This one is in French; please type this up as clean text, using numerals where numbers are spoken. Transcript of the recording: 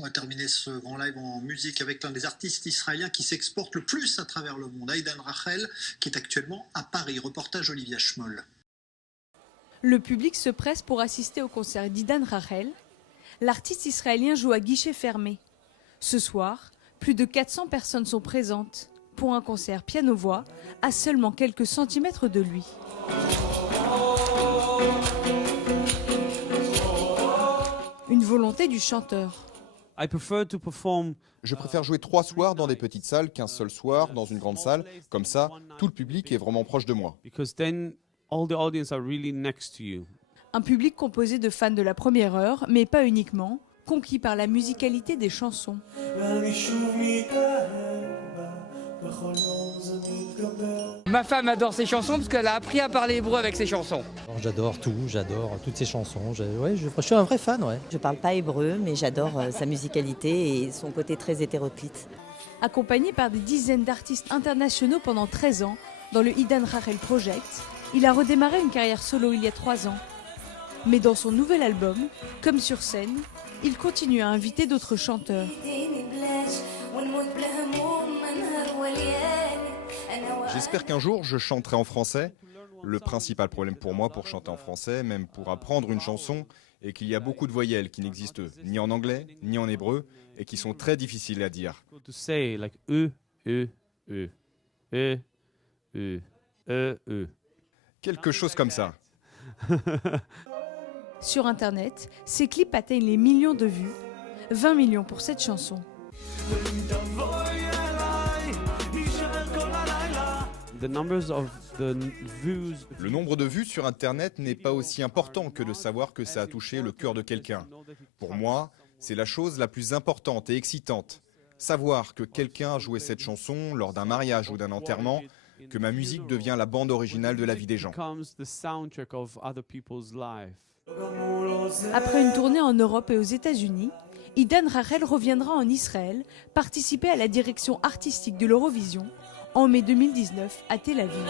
On va terminer ce grand live en musique avec l'un des artistes israéliens qui s'exporte le plus à travers le monde, Aidan Rachel, qui est actuellement à Paris. Reportage Olivia Schmoll. Le public se presse pour assister au concert d'Aidan Rachel. L'artiste israélien joue à guichet fermé. Ce soir, plus de 400 personnes sont présentes pour un concert piano-voix à seulement quelques centimètres de lui. Une volonté du chanteur. Je préfère jouer 3 soirs dans des petites salles qu'un seul soir dans une grande salle. Comme ça, tout le public est vraiment proche de moi. Un public composé de fans de la première heure, mais pas uniquement, conquis par la musicalité des chansons. Ma femme adore ces chansons parce qu'elle a appris à parler hébreu avec ces chansons. J'adore tout, j'adore toutes ces chansons. Je suis un vrai fan. Ouais. Je ne parle pas hébreu, mais j'adore sa musicalité et son côté très hétéroclite. Accompagné par des dizaines d'artistes internationaux pendant 13 ans, dans le Aidan Rachel Project, il a redémarré une carrière solo il y a 3 ans. Mais dans son nouvel album, comme sur scène, il continue à inviter d'autres chanteurs. J'espère qu'un jour je chanterai en français. Le principal problème pour moi pour chanter en français, même pour apprendre une chanson, est qu'il y a beaucoup de voyelles qui n'existent ni en anglais ni en hébreu et qui sont très difficiles à dire. Quelque chose comme ça. Sur Internet, ses clips atteignent les millions de vues, 20 millions pour cette chanson. Le nombre de vues sur Internet n'est pas aussi important que de savoir que ça a touché le cœur de quelqu'un. Pour moi, c'est la chose la plus importante et excitante. Savoir que quelqu'un a joué cette chanson lors d'un mariage ou d'un enterrement, que ma musique devient la bande originale de la vie des gens. Après une tournée en Europe et aux États-Unis, Aidan Rachel reviendra en Israël participer à la direction artistique de l'Eurovision en mai 2019 à Tel Aviv.